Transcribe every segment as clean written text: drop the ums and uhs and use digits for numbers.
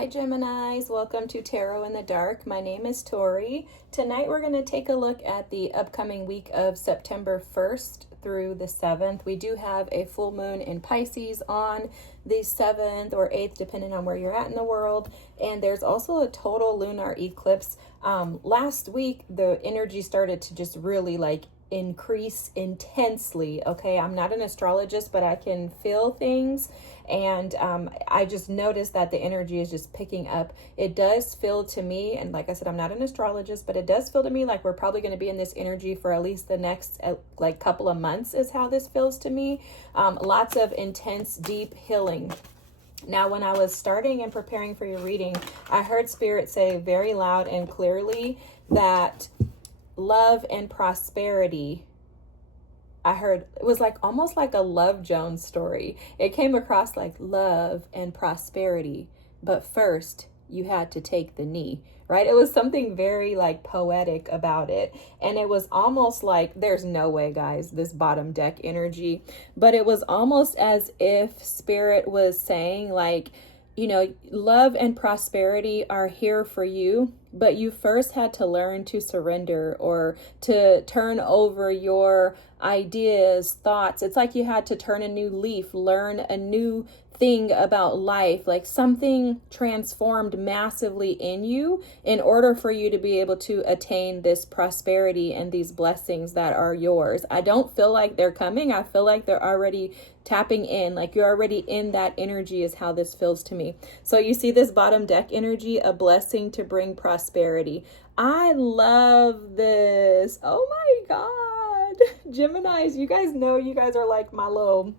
Hi Geminis, welcome to Tarot in the Dark. My name is Tori. Tonight we're going to take a look at the upcoming week of September 1st through the 7th. We do have a full moon in Pisces on the 7th or 8th, depending on where you're at in the world. And there's also a total lunar eclipse. Last week, the energy started to just really increase intensely. Okay, I'm not an astrologist, but I can feel things, and I just noticed that the energy is just picking up. It does feel to me, and like I said, I'm not an astrologist, but it does feel to me like we're probably going to be in this energy for at least the next couple of months is how this feels to me. Lots of intense, deep healing. Now, when I was starting and preparing for your reading, I heard Spirit say very loud and clearly that love and prosperity. I heard it was almost like a Love Jones story. It came across like love and prosperity, but first you had to take the knee, right? It was something very poetic about it. And it was almost like, there's no way, guys, this bottom deck energy, but it was almost as if Spirit was saying love and prosperity are here for you, but you first had to learn to surrender or to turn over your ideas, thoughts. It's like you had to turn a new leaf, learn a new thing about life, like something transformed massively in you in order for you to be able to attain this prosperity and these blessings that are yours. I don't feel like they're coming. I feel like they're already tapping in, like you're already in that energy is how this feels to me. So you see this bottom deck energy, a blessing to bring prosperity. I love this. Oh my God. Geminis, you guys know you guys are like my little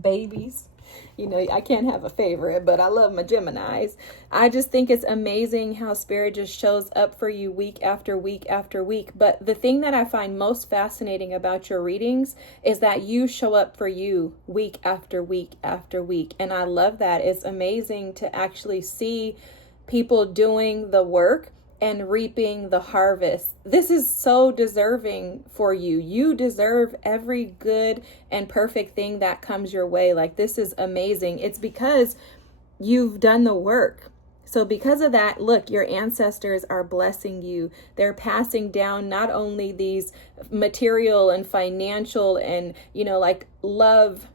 babies. You know, I can't have a favorite, but I love my Geminis. I just think it's amazing how Spirit just shows up for you week after week after week. But the thing that I find most fascinating about your readings is that you show up for you week after week after week. And I love that. It's amazing to actually see people doing the work and reaping the harvest. This is so deserving for you. You deserve every good and perfect thing that comes your way. This is amazing. It's because you've done the work. So because of that, look, your ancestors are blessing you. They're passing down not only these material and financial and, love,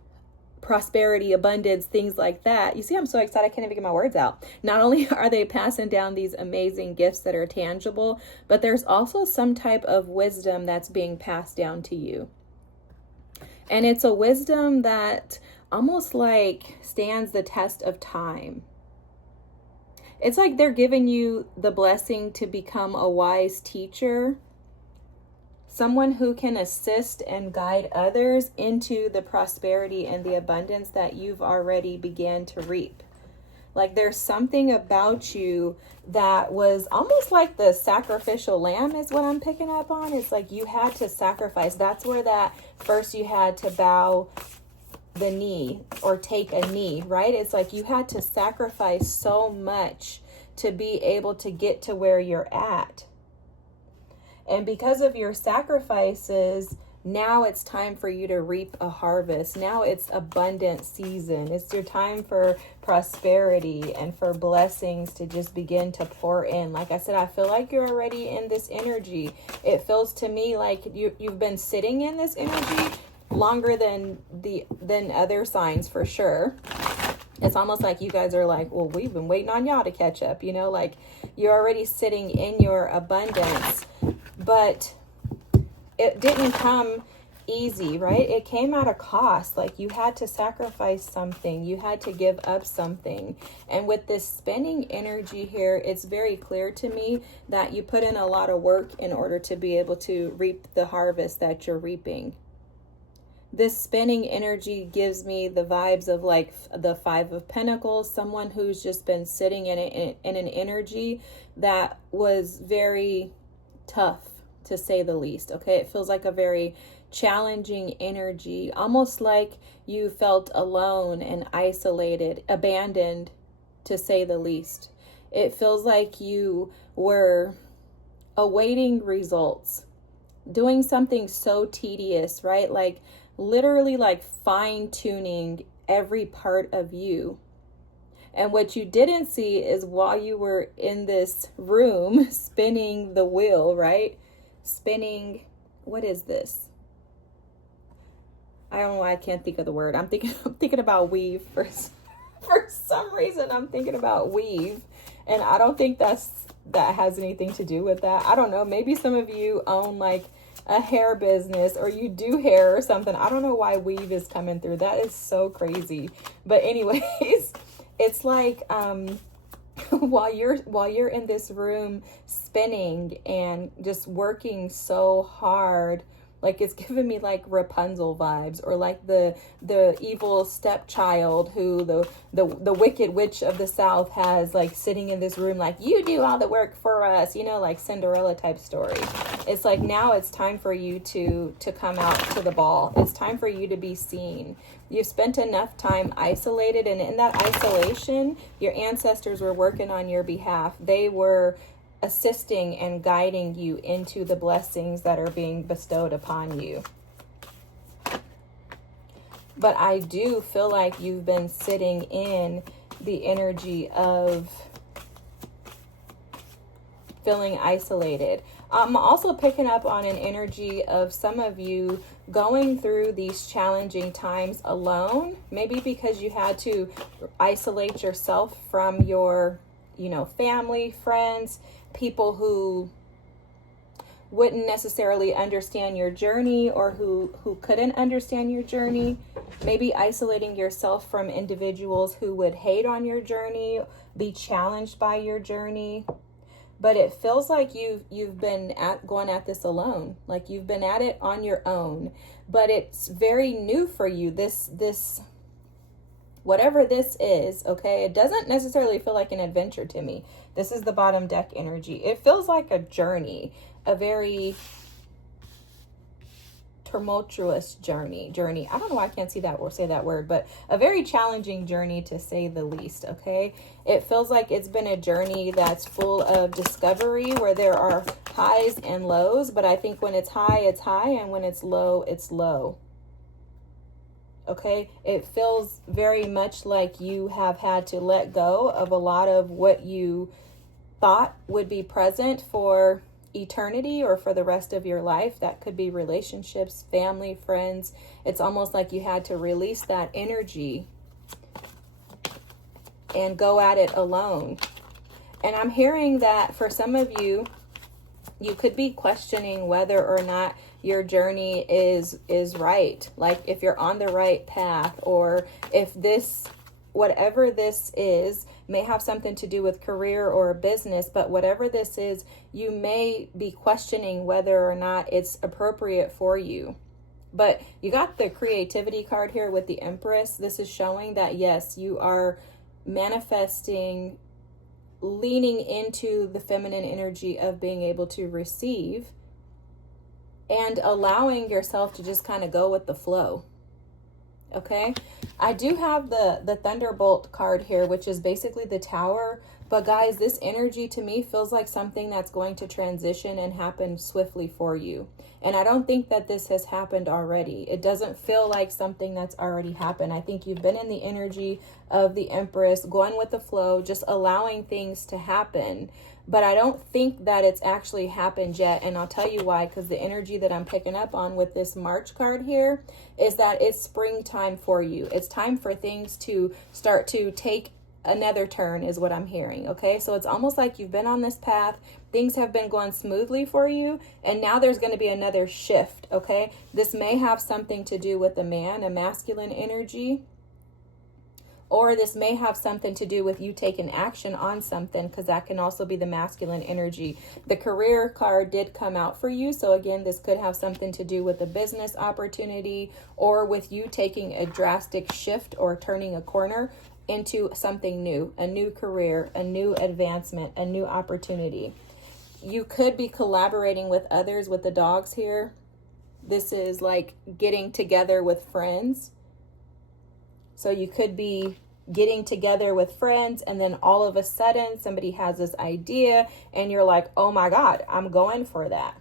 prosperity, abundance, things like that. You see, I'm so excited I can't even get my words out. Not only are they passing down these amazing gifts that are tangible, but there's also some type of wisdom that's being passed down to you. And it's a wisdom that almost stands the test of time. It's like they're giving you the blessing to become a wise teacher, someone who can assist and guide others into the prosperity and the abundance that you've already began to reap. There's something about you that was almost like the sacrificial lamb is what I'm picking up on. It's like you had to sacrifice. That's where that first you had to bow the knee or take a knee, right? It's like you had to sacrifice so much to be able to get to where you're at. And because of your sacrifices, now it's time for you to reap a harvest. Now it's abundant season. It's your time for prosperity and for blessings to just begin to pour in. Like I said, I feel like you're already in this energy. It feels to me like you've been sitting in this energy longer than other signs for sure. It's almost like you guys are well, we've been waiting on y'all to catch up, you're already sitting in your abundance. But it didn't come easy, right? It came at a cost. You had to sacrifice something. You had to give up something. And with this spinning energy here, it's very clear to me that you put in a lot of work in order to be able to reap the harvest that you're reaping. This spinning energy gives me the vibes of the Five of Pentacles, someone who's just been sitting in an energy that was very tough, to say the least. Okay, it feels like a very challenging energy, almost like you felt alone and isolated, abandoned, to say the least. It feels like you were awaiting results, doing something so tedious, right? Literally fine-tuning every part of you. And what you didn't see is while you were in this room spinning the wheel, right? Spinning, what is this? I don't know why I can't think of the word. I'm thinking about weave for some reason. I'm thinking about weave, and I don't think that has anything to do with that. I don't know. Maybe some of you own like a hair business or you do hair or something. I don't know why weave is coming through. That is so crazy. But anyways, it's like while you're in this room spinning and just working so hard, like it's giving me like Rapunzel vibes, or like the evil stepchild who the wicked witch of the South has, like sitting in this room like, you do all the work for us, you know, like Cinderella type story. It's like now it's time for you to come out to the ball. It's time for you to be seen. You've spent enough time isolated, and in that isolation, your ancestors were working on your behalf. They were assisting and guiding you into the blessings that are being bestowed upon you. But I do feel like you've been sitting in the energy of feeling isolated. I'm also picking up on an energy of some of you going through these challenging times alone, maybe because you had to isolate yourself from your, family, friends, people who wouldn't necessarily understand your journey, or who couldn't understand your journey. Maybe isolating yourself from individuals who would hate on your journey, be challenged by your journey. But it feels like you've been going at this alone, like you've been at it on your own. But it's very new for you. This whatever this is, okay? It doesn't necessarily feel like an adventure to me. This is the bottom deck energy. It feels like a journey, a very tumultuous journey. I don't know why I can't see that or say that word, but a very challenging journey to say the least, okay? It feels like it's been a journey that's full of discovery, where there are highs and lows, but I think when it's high, and when it's low, it's low. Okay, it feels very much like you have had to let go of a lot of what you thought would be present for eternity or for the rest of your life. That could be relationships, family, friends. It's almost like you had to release that energy and go at it alone. And I'm hearing that for some of you, you could be questioning whether or not your journey is right. Like if you're on the right path, or if whatever this is, may have something to do with career or business, but whatever this is, you may be questioning whether or not it's appropriate for you. But you got the creativity card here with the Empress. This is showing that yes, you are manifesting, leaning into the feminine energy of being able to receive and allowing yourself to just kind of go with the flow. Okay, I do have the Thunderbolt card here, which is basically the Tower. But guys, this energy to me feels like something that's going to transition and happen swiftly for you. And I don't think that this has happened already. It doesn't feel like something that's already happened. I think you've been in the energy of the Empress, going with the flow, just allowing things to happen. But I don't think that it's actually happened yet. And I'll tell you why, because the energy that I'm picking up on with this March card here is that it's springtime for you. It's time for things to start to take another turn, is what I'm hearing. Okay, so it's almost like you've been on this path. Things have been going smoothly for you, and now there's going to be another shift. Okay, this may have something to do with a man, a masculine energy. Or this may have something to do with you taking action on something, because that can also be the masculine energy. The career card did come out for you. So again, this could have something to do with a business opportunity, or with you taking a drastic shift or turning a corner into something new, a new career, a new advancement, a new opportunity. You could be collaborating with others with the dogs here. This is like getting together with friends. So you could be getting together with friends, and then all of a sudden somebody has this idea and you're like, oh my God, I'm going for that.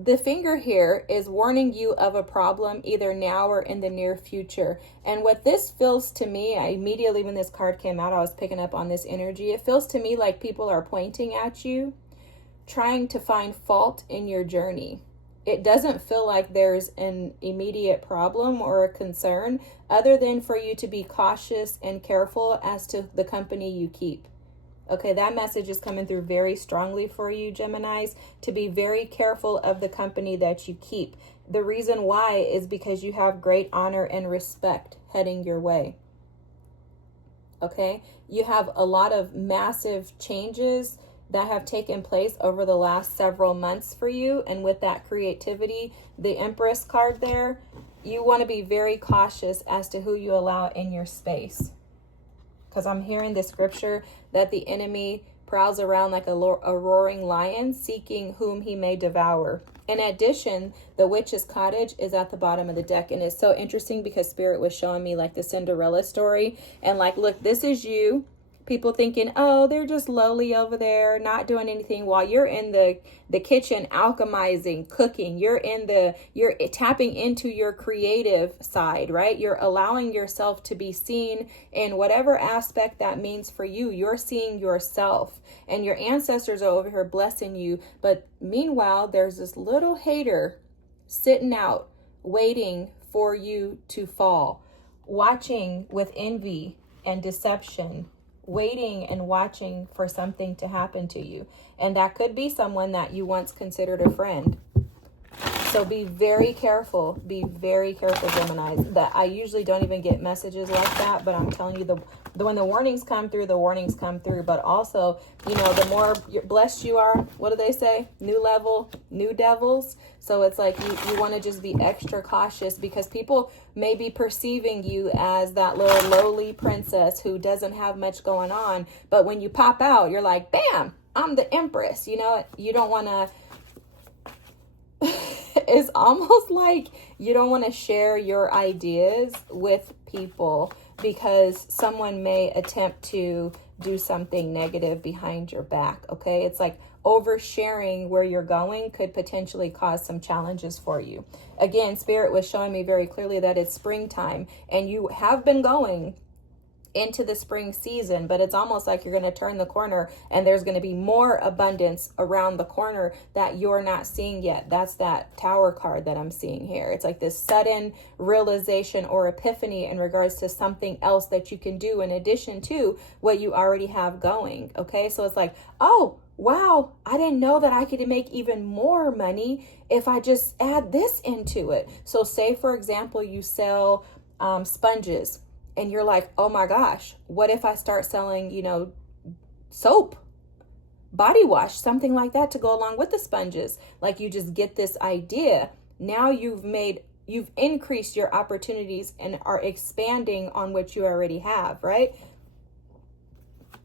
the finger here is warning you of a problem either now or in the near future. And what this feels to me, I immediately when this card came out, I was picking up on this energy. It feels to me like people are pointing at you, trying to find fault in your journey. It doesn't feel like there's an immediate problem or a concern other than for you to be cautious and careful as to the company you keep. Okay, that message is coming through very strongly for you, Geminis, to be very careful of the company that you keep. The reason why is because you have great honor and respect heading your way. Okay, you have a lot of massive changes that have taken place over the last several months for you. And with that creativity, the Empress card there, you want to be very cautious as to who you allow in your space. Because I'm hearing the scripture that the enemy prowls around like a roaring lion, seeking whom he may devour. In addition, the witch's cottage is at the bottom of the deck. And it's so interesting because Spirit was showing me like the Cinderella story. And like, look, this is you. People thinking, oh, they're just lowly over there, not doing anything, while you're in the kitchen alchemizing, cooking. You're tapping into your creative side, right? You're allowing yourself to be seen in whatever aspect that means for you. You're seeing yourself, and your ancestors are over here blessing you. But meanwhile, there's this little hater sitting out, waiting for you to fall, watching with envy and deception, waiting and watching for something to happen to you. And that could be someone that you once considered a friend. So be very careful. Be very careful, Geminis. That I usually don't even get messages like that, but I'm telling you, when the warnings come through, the warnings come through. But also, you know, the more blessed you are, what do they say? New level, new devils. So it's like you want to just be extra cautious because people may be perceiving you as that little lowly princess who doesn't have much going on. But when you pop out, you're like, bam, I'm the Empress. You know, you don't want to... It's almost like you don't want to share your ideas with people because someone may attempt to do something negative behind your back. Okay, it's like oversharing where you're going could potentially cause some challenges for you. Again, Spirit was showing me very clearly that it's springtime and you have been going into the spring season, but it's almost like you're going to turn the corner and there's going to be more abundance around the corner that you're not seeing yet. That's that Tower card that I'm seeing here. It's like this sudden realization or epiphany in regards to something else that you can do in addition to what you already have going. Okay, so it's like, oh wow, I didn't know that I could make even more money if I just add this into it. So say for example you sell sponges. And you're like, oh my gosh, what if I start selling, you know, soap, body wash, something like that to go along with the sponges? Like you just get this idea. Now you've increased your opportunities and are expanding on what you already have, right?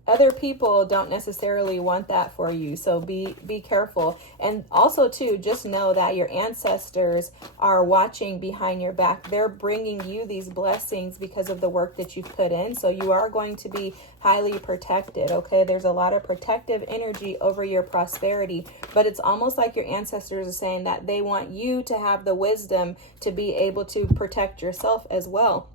Other people don't necessarily want that for you. So be careful. And also too, just know that your ancestors are watching behind your back. They're bringing you these blessings because of the work that you've put in. So you are going to be highly protected. Okay. There's a lot of protective energy over your prosperity, but it's almost like your ancestors are saying that they want you to have the wisdom to be able to protect yourself as well.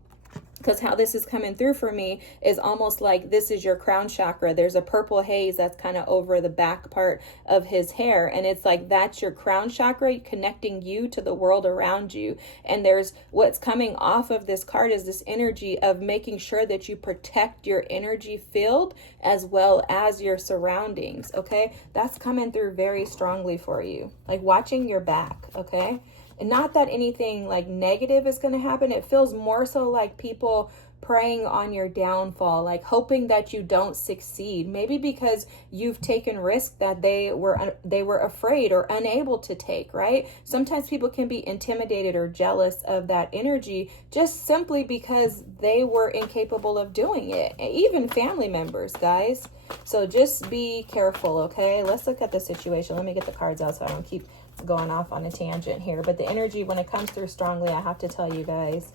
Because how this is coming through for me is almost like this is your crown chakra. There's a purple haze that's kind of over the back part of his hair. And it's like that's your crown chakra connecting you to the world around you. And there's what's coming off of this card is this energy of making sure that you protect your energy field as well as your surroundings. Okay, that's coming through very strongly for you. Like watching your back. Okay. And not that anything like negative is going to happen. It feels more so like people preying on your downfall, like hoping that you don't succeed. Maybe because you've taken risks that they were afraid or unable to take, right? Sometimes people can be intimidated or jealous of that energy just simply because they were incapable of doing it. Even family members, guys. So just be careful, okay? Let's look at the situation. Let me get the cards out so I don't keep going off on a tangent here. But the energy, when it comes through strongly, I have to tell you guys,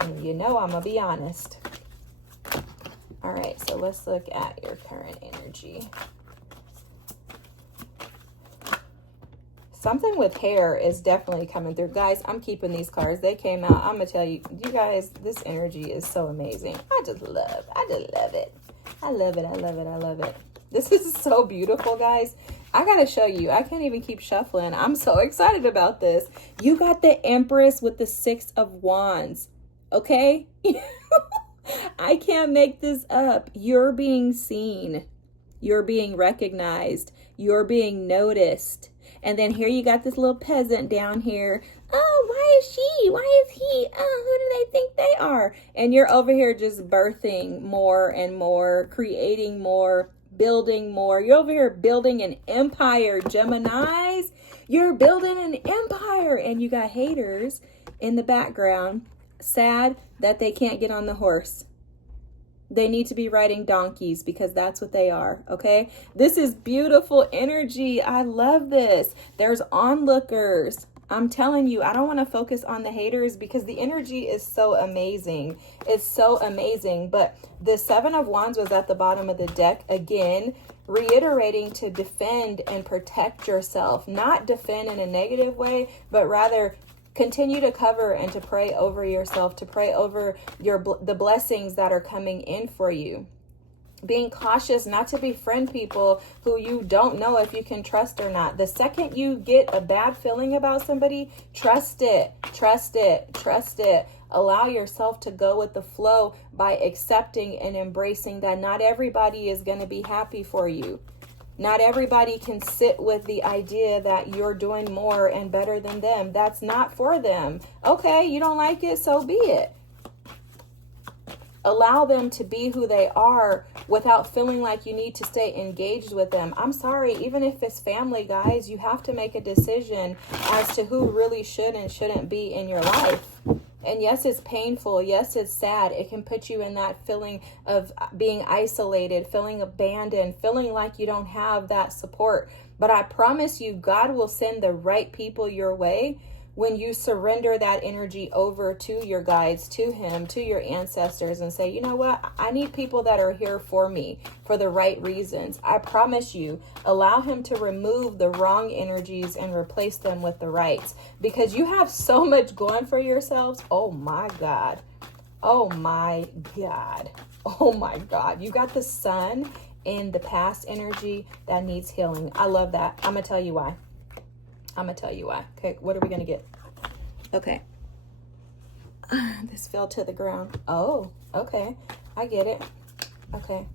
and you know I'm gonna be honest. All right, so let's look at your current energy. Something with hair is definitely coming through. Guys, I'm keeping these cards. They came out. I'm going to tell you, you guys, this energy is so amazing. I just love it. I love it. I love it. This is so beautiful, guys. I got to show you. I can't even keep shuffling. I'm so excited about this. You got the Empress with the Six of Wands. Okay? I can't make this up. You're being seen. You're being recognized. You're being noticed. And then here you got this little peasant down here. Oh, why is she? Why is he? Oh, who do they think they are? And you're over here just birthing more and more, creating more, building more. You're over here building an empire, Geminis. You're building an empire. And you got haters in the background, sad that they can't get on the horse. They need to be riding donkeys because that's what they are, okay? This is beautiful energy. I love this. There's onlookers. I'm telling you, I don't want to focus on the haters because the energy is so amazing. It's so amazing. But the Seven of Wands was at the bottom of the deck again, reiterating to defend and protect yourself. Not defend in a negative way, but rather continue to cover and to pray over yourself, to pray over the blessings that are coming in for you. Being cautious not to befriend people who you don't know if you can trust or not. The second you get a bad feeling about somebody, trust it. Allow yourself to go with the flow by accepting and embracing that not everybody is going to be happy for you. Not everybody can sit with the idea that you're doing more and better than them. That's not for them. Okay, you don't like it, so be it. Allow them to be who they are without feeling like you need to stay engaged with them. I'm sorry, even if it's family, guys, you have to make a decision as to who really should and shouldn't be in your life. And yes, it's painful. Yes, it's sad. It can put you in that feeling of being isolated, feeling abandoned, feeling like you don't have that support. But I promise you, God will send the right people your way when you surrender that energy over to your guides, to him, to your ancestors, and say, you know what? I need people that are here for me for the right reasons. I promise you, allow him to remove the wrong energies and replace them with the rights, because you have so much going for yourselves. Oh my God. Oh my God. Oh my God. You got the sun in the past energy that needs healing. I love that. I'm going to tell you why. Okay, what are we going to get? Okay. This fell to the ground. Oh, okay. I get it. Okay.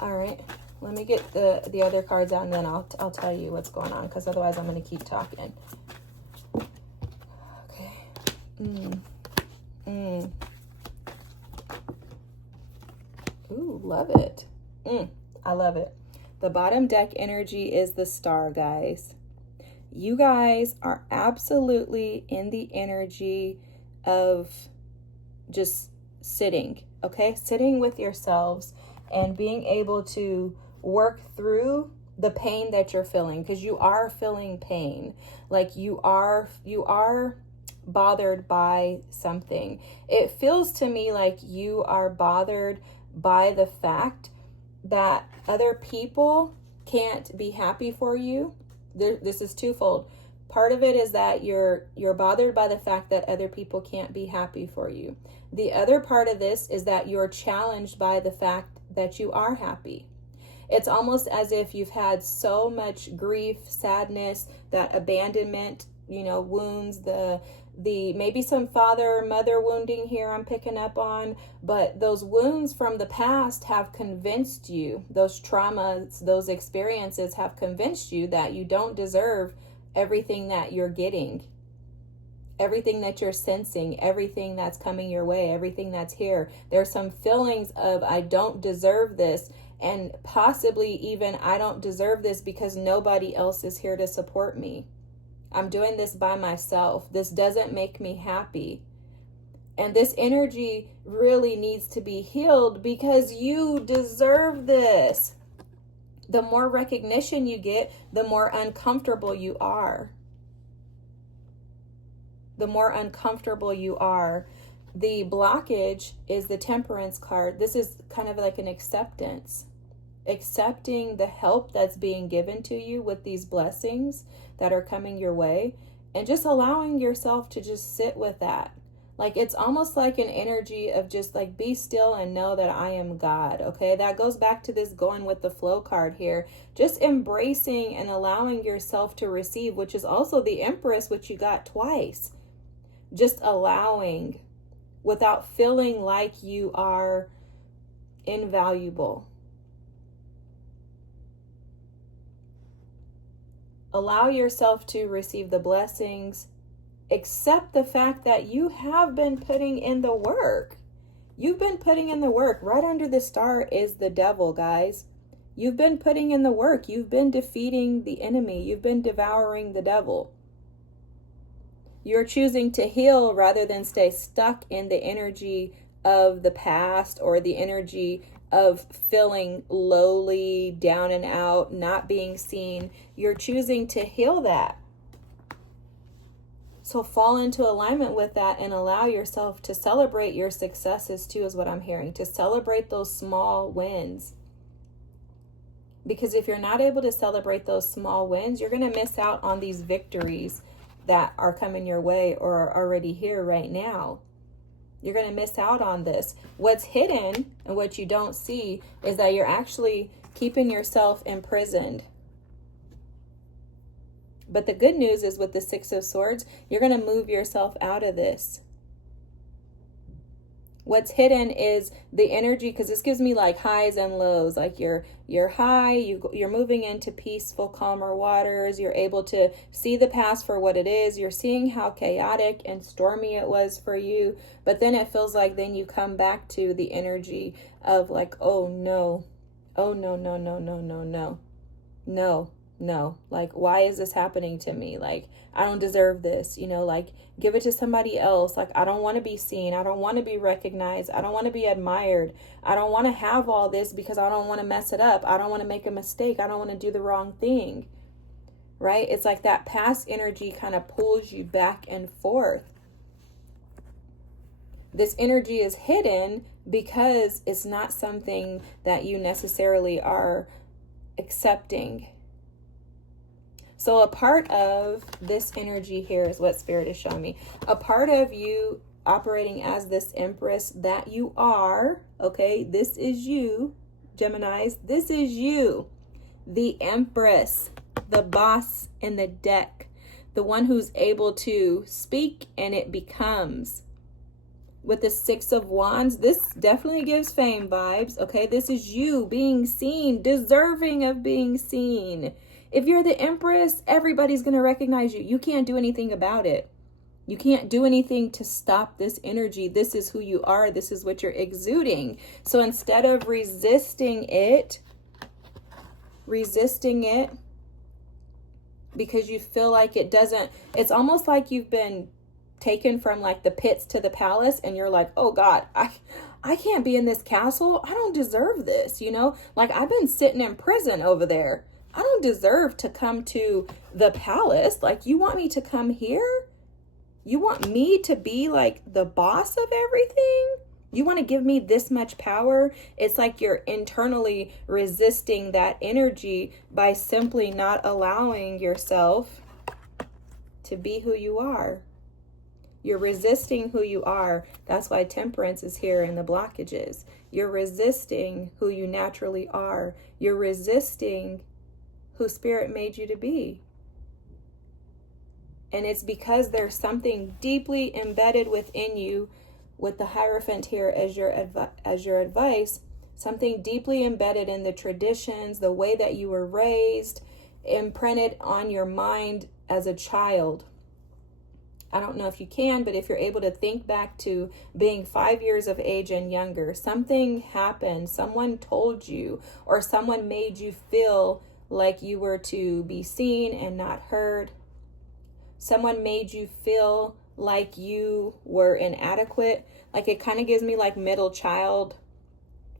All right. Let me get the other cards out and then I'll tell you what's going on, because otherwise I'm going to keep talking. Okay. Ooh, love it. I love it. The bottom deck energy is the Star, guys. You guys are absolutely in the energy of just sitting, okay? Sitting with yourselves and being able to work through the pain that you're feeling, because you are feeling pain. Like you are bothered by something. It feels to me like you are bothered by the fact that other people can't be happy for you. This is twofold. Part of it is that you're bothered by the fact that other people can't be happy for you. The other part of this is that you're challenged by the fact that you are happy. It's almost as if you've had so much grief, sadness, that abandonment, wounds, the maybe some father, mother wounding here I'm picking up on, but those wounds from the past have convinced you, those traumas, those experiences have convinced you that you don't deserve everything that you're getting, everything that you're sensing, everything that's coming your way, everything that's here. There's some feelings of I don't deserve this, and possibly even I don't deserve this because nobody else is here to support me. I'm doing this by myself. This doesn't make me happy. And this energy really needs to be healed because you deserve this. The more recognition you get, the more uncomfortable you are. The more uncomfortable you are. The blockage is the Temperance card. This is kind of like an acceptance. accepting the help that's being given to you with these blessings that are coming your way, and just allowing yourself to just sit with that. Like, it's almost like an energy of just like, be still and know that I am God. Okay, that goes back to this going with the flow card here. Just embracing and allowing yourself to receive, which is also the Empress, which you got twice. Just allowing without feeling like you are invaluable. Allow yourself to receive the blessings. Accept the fact that you have been putting in the work. You've been putting in the work. Right under the star is the devil, guys. You've been putting in the work. You've been defeating the enemy. You've been devouring the devil. You're choosing to heal rather than stay stuck in the energy of the past or the energy of feeling lowly, down and out, not being seen. You're choosing to heal that. So fall into alignment with that and allow yourself to celebrate your successes too, is what I'm hearing. To celebrate those small wins. Because if you're not able to celebrate those small wins, you're going to miss out on these victories that are coming your way or are already here right now. You're going to miss out on this. What's hidden and what you don't see is that you're actually keeping yourself imprisoned. But the good news is with the Six of Swords, you're going to move yourself out of this. What's hidden is the energy, because this gives me like highs and lows. Like you're high, you're moving into peaceful, calmer waters. You're able to see the past for what it is. You're seeing how chaotic and stormy it was for you. But then it feels like then you come back to the energy of like, oh no, oh no, no, no, no, no, no, no. No, like, why is this happening to me? Like, I don't deserve this, like, give it to somebody else. Like, I don't want to be seen. I don't want to be recognized. I don't want to be admired. I don't want to have all this because I don't want to mess it up. I don't want to make a mistake. I don't want to do the wrong thing, right? It's like that past energy kind of pulls you back and forth. This energy is hidden because it's not something that you necessarily are accepting. So a part of this energy here is what Spirit is showing me. A part of you operating as this Empress that you are, okay, this is you, Geminis, this is you, the Empress, the boss in the deck, the one who's able to speak and it becomes. With the Six of Wands, this definitely gives fame vibes, okay? This is you being seen, deserving of being seen. If you're the Empress, everybody's going to recognize you. You can't do anything about it. You can't do anything to stop this energy. This is who you are. This is what you're exuding. So instead of resisting it because you feel like it doesn't, it's almost like you've been taken from like the pits to the palace and you're like, oh God, I can't be in this castle. I don't deserve this, like I've been sitting in prison over there. I don't deserve to come to the palace. Like, you want me to come here? You want me to be like the boss of everything? You want to give me this much power? It's like you're internally resisting that energy by simply not allowing yourself to be who you are. You're resisting who you are. That's why Temperance is here in the blockages. You're resisting who you naturally are. You're resisting who Spirit made you to be. And it's because there's something deeply embedded within you, with the Hierophant here as your advice, something deeply embedded in the traditions, the way that you were raised, imprinted on your mind as a child. I don't know if you can, but if you're able to think back to being 5 years of age and younger, something happened, someone told you, or someone made you feel like you were to be seen and not heard. Someone made you feel like you were inadequate. Like, it kind of gives me like middle child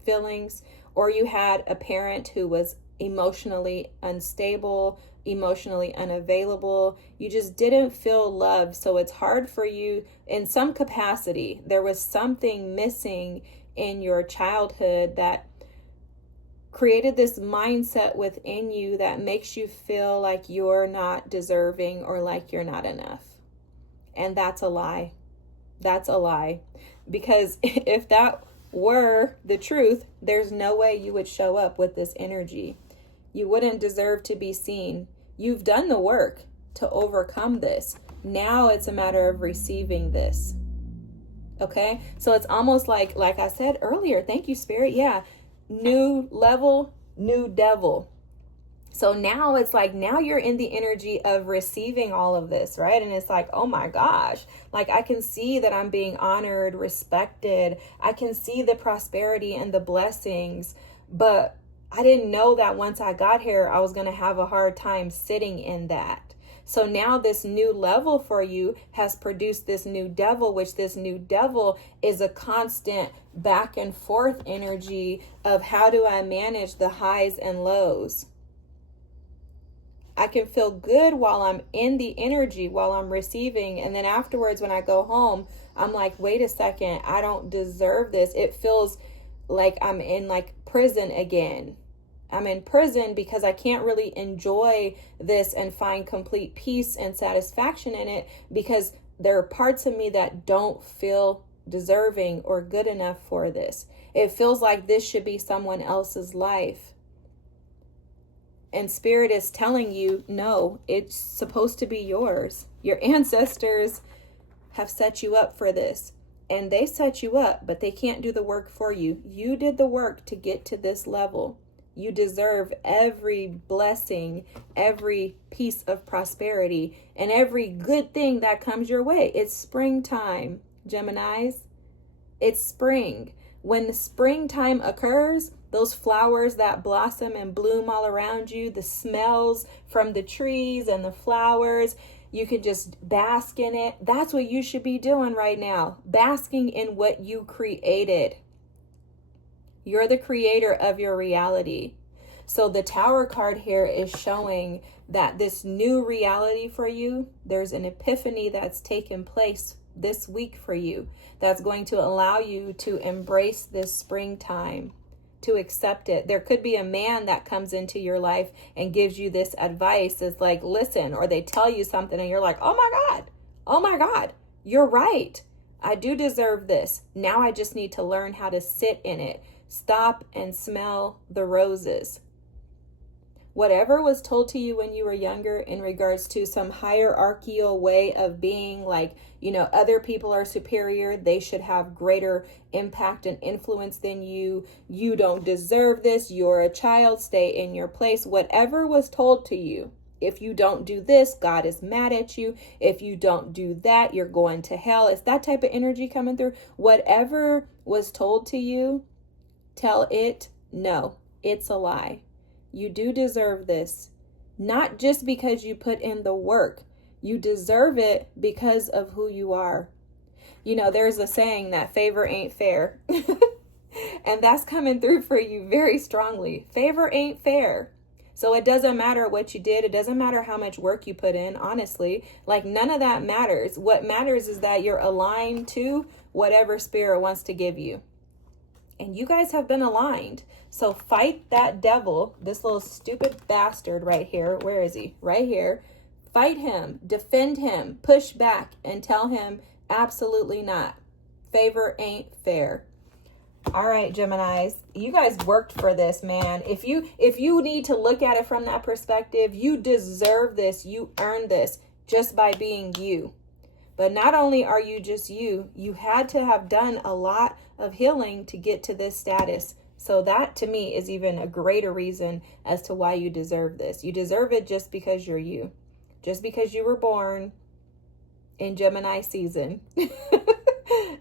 feelings. Or you had a parent who was emotionally unstable, emotionally unavailable. You just didn't feel loved. So it's hard for you in some capacity. There was something missing in your childhood that created this mindset within you that makes you feel like you're not deserving or like you're not enough. And that's a lie. That's a lie. Because if that were the truth, there's no way you would show up with this energy. You wouldn't deserve to be seen. You've done the work to overcome this. Now it's a matter of receiving this. Okay? So it's almost like I said earlier, thank you, Spirit. Yeah. New level, new devil. So now it's like, now you're in the energy of receiving all of this, right? And it's like, oh my gosh, like I can see that I'm being honored, respected. I can see the prosperity and the blessings, but I didn't know that once I got here, I was going to have a hard time sitting in that. So now this new level for you has produced this new devil, which this new devil is a constant back and forth energy of how do I manage the highs and lows? I can feel good while I'm in the energy, while I'm receiving. And then afterwards, when I go home, I'm like, wait a second, I don't deserve this. It feels like I'm in like prison again. I'm in prison because I can't really enjoy this and find complete peace and satisfaction in it because there are parts of me that don't feel deserving or good enough for this. It feels like this should be someone else's life. And Spirit is telling you, no, it's supposed to be yours. Your ancestors have set you up for this. And they set you up, but they can't do the work for you. You did the work to get to this level. You deserve every blessing, every piece of prosperity, and every good thing that comes your way. It's springtime, Geminis. It's spring. When the springtime occurs, those flowers that blossom and bloom all around you, the smells from the trees and the flowers, you can just bask in it. That's what you should be doing right now. Basking in what you created. You're the creator of your reality. So the Tower card here is showing that this new reality for you, there's an epiphany that's taken place this week for you that's going to allow you to embrace this springtime, to accept it. There could be a man that comes into your life and gives you this advice. It's like, listen, or they tell you something and you're like, oh my God, you're right. I do deserve this. Now I just need to learn how to sit in it. Stop and smell the roses. Whatever was told to you when you were younger in regards to some hierarchical way of being, like, you know, other people are superior, they should have greater impact and influence than you, you don't deserve this, you're a child, stay in your place. Whatever was told to you, if you don't do this, God is mad at you. If you don't do that, you're going to hell. It's that type of energy coming through. Whatever was told to you, tell it, no, it's a lie. You do deserve this, not just because you put in the work. You deserve it because of who you are. You know, there's a saying that favor ain't fair. And that's coming through for you very strongly. Favor ain't fair. So it doesn't matter what you did. It doesn't matter how much work you put in, honestly. Like, none of that matters. What matters is that you're aligned to whatever Spirit wants to give you. And you guys have been aligned. So fight that devil, this little stupid bastard right here. Where is he? Right here. Fight him, defend him, push back, and tell him absolutely not. Favor ain't fair. All right, Geminis, you guys worked for this, man. If you need to look at it from that perspective, you deserve this. You earned this just by being you. But not only are you just you had to have done a lot of healing to get to this status. So that, to me, is even a greater reason as to why you deserve this. You deserve it just because you're you. Just because you were born in Gemini season.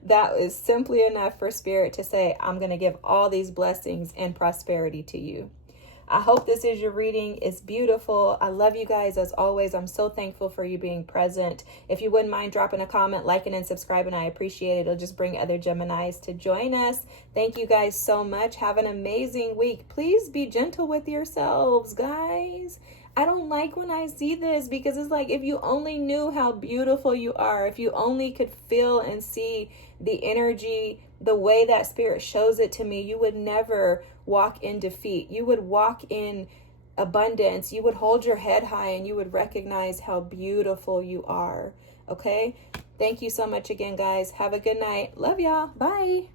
That is simply enough for Spirit to say, I'm going to give all these blessings and prosperity to you. I hope this is your reading. It's beautiful. I love you guys as always. I'm so thankful for you being present. If you wouldn't mind dropping a comment, liking, and subscribing, I appreciate it. It'll just bring other Geminis to join us. Thank you guys so much. Have an amazing week. Please be gentle with yourselves, guys. I don't like when I see this because it's like, if you only knew how beautiful you are, if you only could feel and see the energy the way that Spirit shows it to me, you would never walk in defeat. You would walk in abundance. You would hold your head high and you would recognize how beautiful you are. Okay? Thank you so much again, guys. Have a good night. Love y'all. Bye.